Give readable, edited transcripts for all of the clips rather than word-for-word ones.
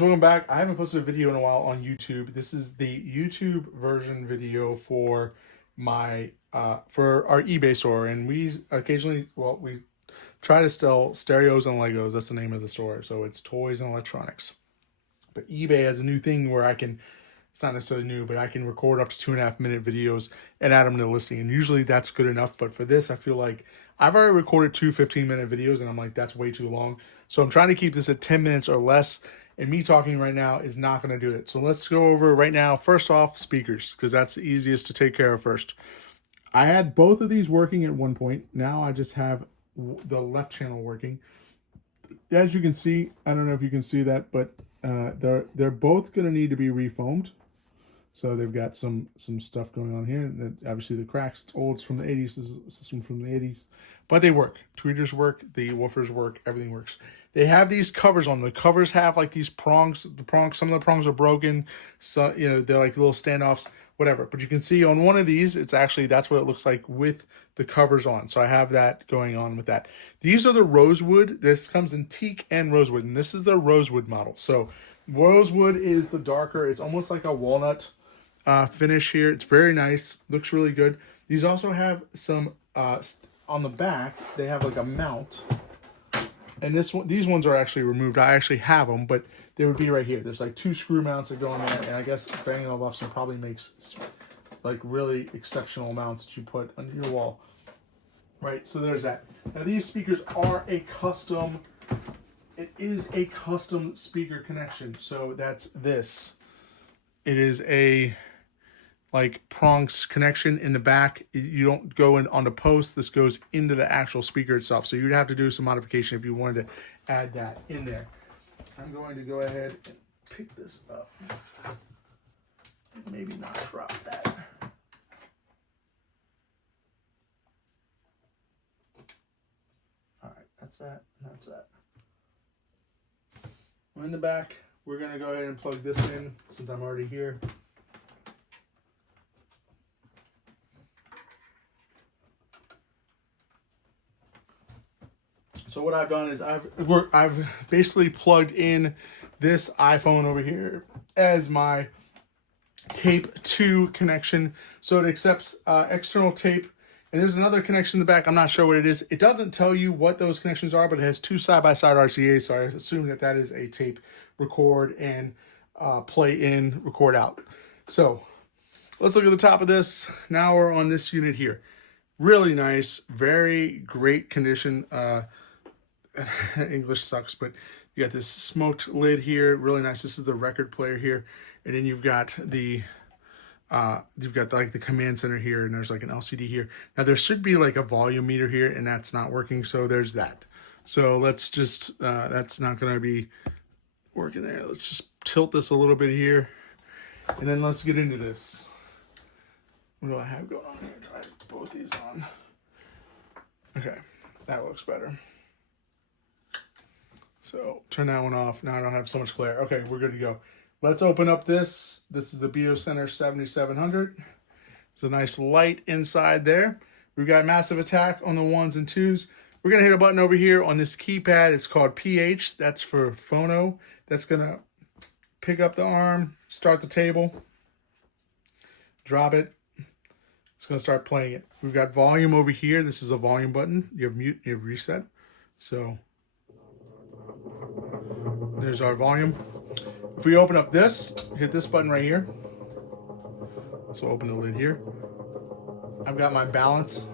Welcome back. I haven't posted a video in a while on YouTube. This is the YouTube version video for my for our eBay store, and we occasionally, well, we try to sell stereos and Legos. That's the name of the store. So it's toys and electronics. But eBay has a new thing where I can, it's not necessarily new, but I can record up to 2.5 minute videos and add them to the listing. And usually that's good enough. But for this, I feel like I've already recorded two 15-minute videos and I'm like, that's way too long. So I'm trying to keep this at 10 minutes or less. And me talking right now is not going to do it. So let's go over right now. First off, speakers, because that's the easiest to take care of first. I had both of these working at one point. Now I just have the left channel working. As you can see, I don't know if you can see that, but they're both going to need to be refoamed. So they've got some stuff going on here. And obviously the cracks, it's old, it's from the 80s. This is a system from the 80s. But they work. Tweeters work, the woofers work, everything works. They have these covers on. The covers have like these prongs. Some of the prongs are broken. So, you know, they're like little standoffs, whatever. But you can see on one of these, it's actually, that's what it looks like with the covers on. So I have that going on with that. These are the rosewood. This comes in teak and rosewood, and this is the rosewood model. So rosewood is the darker. It's almost like a walnut finish here. It's very nice. Looks really good. These also have some on the back. They have like a mount. And these ones are actually removed. I actually have them, but they would be right here. There's like two screw mounts that go in there, and I guess Bang & Olufsen probably makes like really exceptional mounts that you put under your wall. Right, so there's that. Now these speakers are a custom, it is a custom speaker connection. So that's this. It is a like prongs connection in the back. You don't go in on the post. This goes into the actual speaker itself. So you'd have to do some modification if you wanted to add that in there. I'm going to go ahead and pick this up. Maybe not drop that. All right, that's that, and that's that. In the back, we're gonna go ahead and plug this in since I'm already here. So what I've done is I've basically plugged in this iPhone over here as my tape 2 connection. So it accepts external tape. And there's another connection in the back. I'm not sure what it is. It doesn't tell you what those connections are, but it has two side-by-side RCAs. So I assume that that is a tape record and play in, record out. So let's look at the top of this. Now we're on this unit here. Really nice, very great condition. English sucks, but you got this smoked lid here, really nice. This is the record player here, and then you've got the like the command center here, and there's like an LCD here. Now there should be like a volume meter here, and that's not working, so there's that. So let's just that's not going to be working there. Let's just tilt this a little bit here, and then let's get into this. What do I have going on here? Do I have both these on? Okay, that looks better. So turn that one off. Now I don't have so much glare. Okay, we're good to go. Let's open up this. This is the Beocenter 7700. There's a nice light inside there. We've got massive attack on the 1s and 2s. We're going to hit a button over here on this keypad. It's called PH. That's for Phono. That's going to pick up the arm, start the table, drop it. It's going to start playing it. We've got volume over here. This is a volume button. You have mute, you have reset. So there's our volume. If we open up this, hit this button right here. So open the lid here. I've got my balance.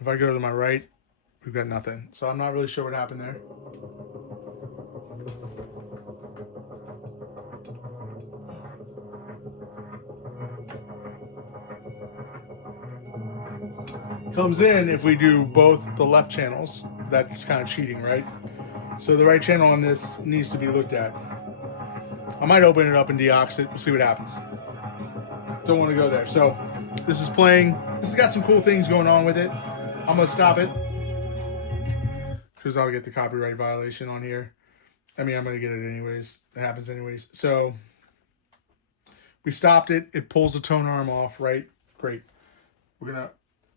If I go to my right, we've got nothing. So I'm not really sure what happened there. Comes in if we do both the left channels. That's kind of cheating, right? So the right channel on this needs to be looked at. I might open it up and deox it. We'll see what happens. Don't want to go there. So this is playing. This has got some cool things going on with it. I'm going to stop it because I'll get the copyright violation on here. I mean, I'm going to get it anyways. It happens anyways. So we stopped it. It pulls the tone arm off, right? Great. We're going to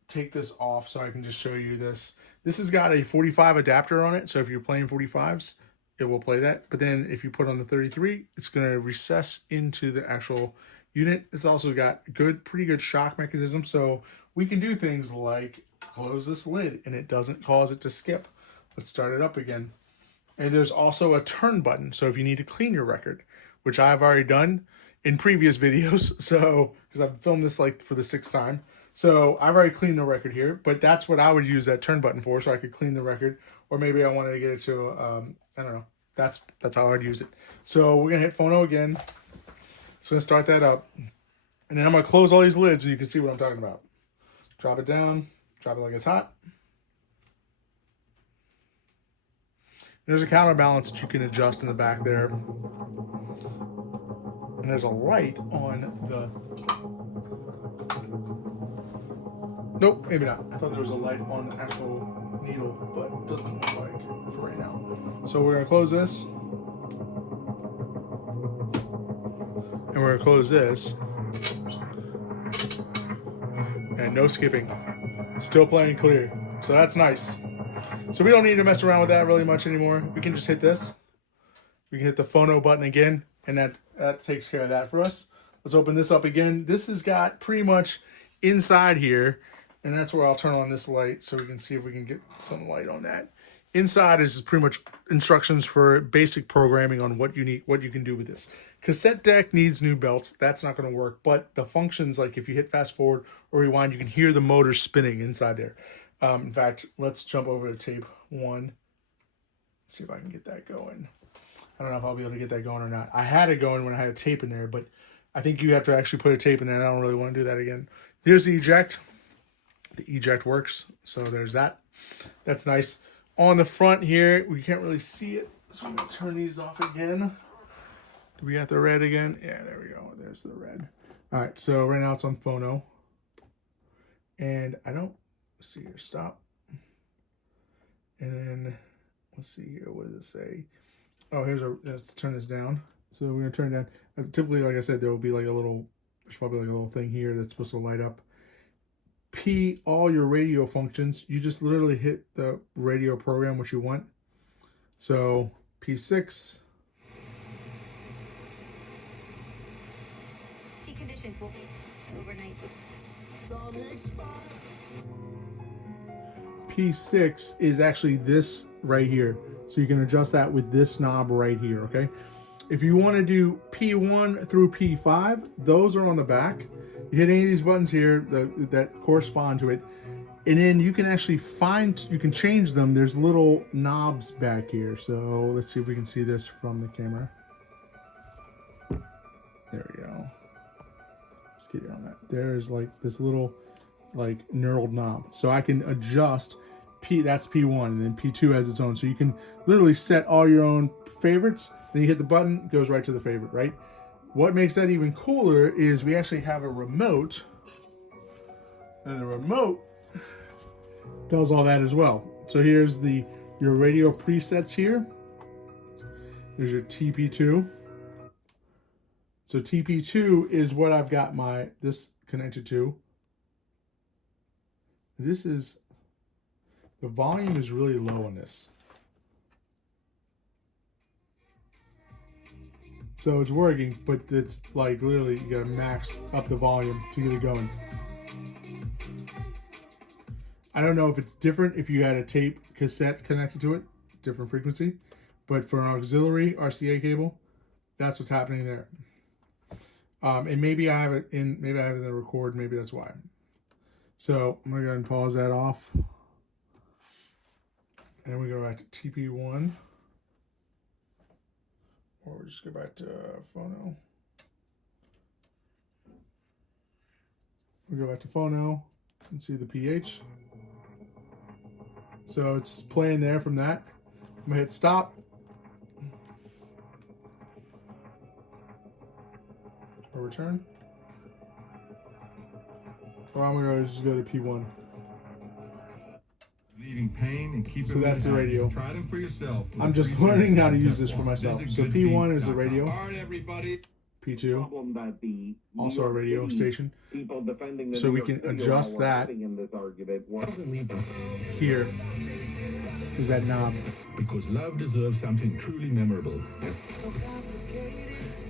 take this off so I can just show you this. This has got a 45 adapter on it. So if you're playing 45s, it will play that. But then if you put on the 33, it's going to recess into the actual unit. It's also got pretty good shock mechanism. So we can do things like close this lid and it doesn't cause it to skip. Let's start it up again. And there's also a turn button. So if you need to clean your record, which I've already done in previous videos. So, because I've filmed this like for the 6th time. So I've already cleaned the record here, but that's what I would use that turn button for, so I could clean the record. Or maybe I wanted to get it to, I don't know. That's how I'd use it. So we're gonna hit Phono again. It's gonna start that up. And then I'm gonna close all these lids so you can see what I'm talking about. Drop it down, drop it like it's hot. There's a counterbalance that you can adjust in the back there. And there's a light on the... Nope, maybe not. I thought there was a light on the actual needle, but it doesn't look like for right now. So we're gonna close this. And we're gonna close this. And no skipping. Still playing clear. So that's nice. So we don't need to mess around with that really much anymore. We can just hit this. We can hit the Phono button again, and that takes care of that for us. Let's open this up again. This has got pretty much inside here, and that's where I'll turn on this light so we can see if we can get some light on that. Inside is pretty much instructions for basic programming on what you can do with this. Cassette deck needs new belts. That's not going to work, but the functions, like if you hit fast forward or rewind, you can hear the motor spinning inside there. In fact, let's jump over to tape 1. See if I can get that going. I don't know if I'll be able to get that going or not. I had it going when I had a tape in there, but I think you have to actually put a tape in there, and I don't really want to do that again. There's the eject. The eject works, so there's that. That's nice. On the front here, we can't really see it, so I'm going to turn these off again. Do we got the red again? Yeah, there we go. There's the red. All right, so right now it's on Phono. And I don't see here. Stop. And then, let's see here. What does it say? Oh, let's turn this down. So we're going to turn it down. As typically, like I said, there will be like there's probably like a little thing here that's supposed to light up. P, all your radio functions. You just literally hit the radio program, which you want. So, P6. Sea conditions will be overnight. P6 is actually this right here. So you can adjust that with this knob right here, okay? If you want to do P1 through P5, those are on the back. You hit any of these buttons here that correspond to it, and then you can actually you can change them. There's little knobs back here. So let's see if we can see this from the camera. There we go. Let's get you on that. There's like this little like knurled knob. So I can adjust that's P1, and then P2 has its own. So you can literally set all your own favorites. Then you hit the button, it goes right to the favorite, right? What makes that even cooler is we actually have a remote, and the remote does all that as well. So here's your radio presets here. There's your TP2. So TP2 is what I've got this connected to. The volume is really low on this. So it's working, but it's like literally you gotta max up the volume to get it going. I don't know if it's different if you had a tape cassette connected to it, different frequency, but for an auxiliary RCA cable, that's what's happening there. And maybe I have it in the record, maybe that's why. So I'm gonna go ahead and pause that off. And we go back to TP1. Or we'll just go back to Phono. We go back to Phono and see the pH. So it's playing there from that. I'm gonna hit stop. Or return. Or I'm gonna just go to P1. Relieving pain and keep So that's the radio. Try them for yourself. I'm just learning how to use this for myself. So P1 is the radio. P2, also a radio station. So we can adjust that here. There's that knob. Because love deserves something truly memorable.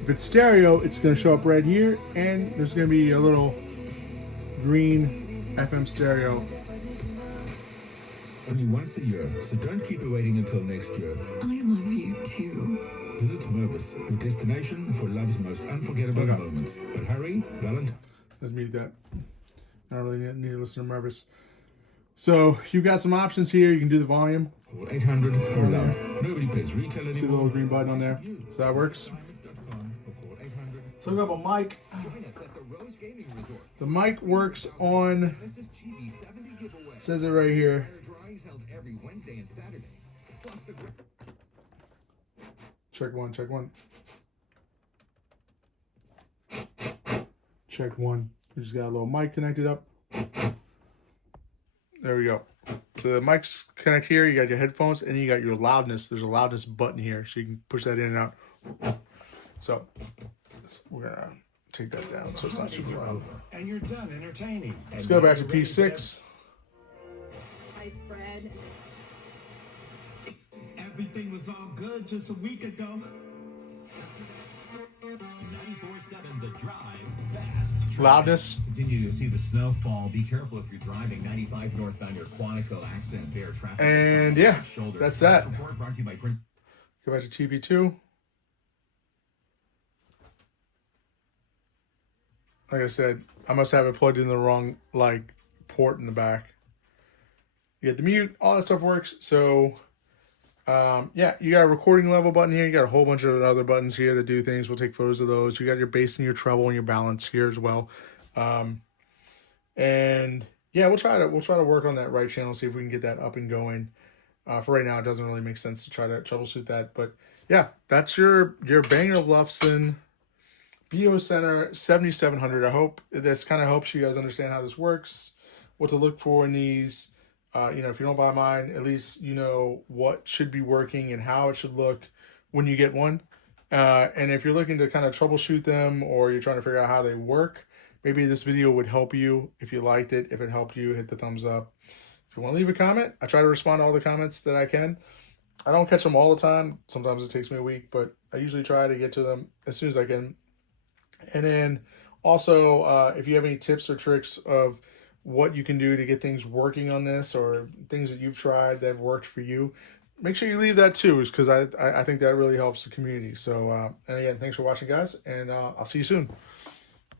If it's stereo, it's going to show up right here, and there's going to be a little green FM stereo. Only once a year, so don't keep it waiting until next year. I love you too. Visit Mervis, your destination for love's most unforgettable Okay. moments. But hurry, Valentine. Let's mute that. I don't really need to listen to Mervis. So you've got some options here. You can do the volume. Call 800 for love. Nobody pays retail anymore. See the little green button on there? So that works. So we got a mic. The mic works on, it says it right here. Check one, check one. Check one. We just got a little mic connected up. There we go. So the mic's connect here. You got your headphones, and you got your loudness. There's a loudness button here, so you can push that in and out. So we're gonna take that down so it's not super loud. And you're done entertaining. Let's go back to P6. Hi, Fred. Everything was all good just a week ago. 94.7 The Drive Fast. Loudness. Continue to see the snow fall. Be careful if you're driving 95 northbound near Quantico. Accident there. Traffic. And yeah, Shoulder. that's that. Report brought to you by Prince. Go back to TP2. Like I said, I must have it plugged in the wrong port in the back. You get the mute, all that stuff works. So yeah, you got a recording level button here. You got a whole bunch of other buttons here that do things. We'll take photos of those. You got your bass and your treble and your balance here as well. And yeah, we'll try to work on that right channel, see if we can get that up and going. For right now, it doesn't really make sense to try to troubleshoot that. But yeah, that's your Bang & Olufsen Beocenter 7700. I hope this kind of helps you guys understand how this works, what to look for in these. If you don't buy mine, at least you know what should be working and how it should look when you get one. And if you're looking to kind of troubleshoot them, or you're trying to figure out how they work, maybe this video would help you. If you liked it, if it helped you, hit the thumbs up. If you want to leave a comment, I try to respond to all the comments that I can. I don't catch them all the time. Sometimes it takes me a week, but I usually try to get to them as soon as I can. And then also, if you have any tips or tricks of what you can do to get things working on this, or things that you've tried that have worked for you, make sure you leave that too, because I think that really helps the community. So, and again, thanks for watching, guys, and I'll see you soon.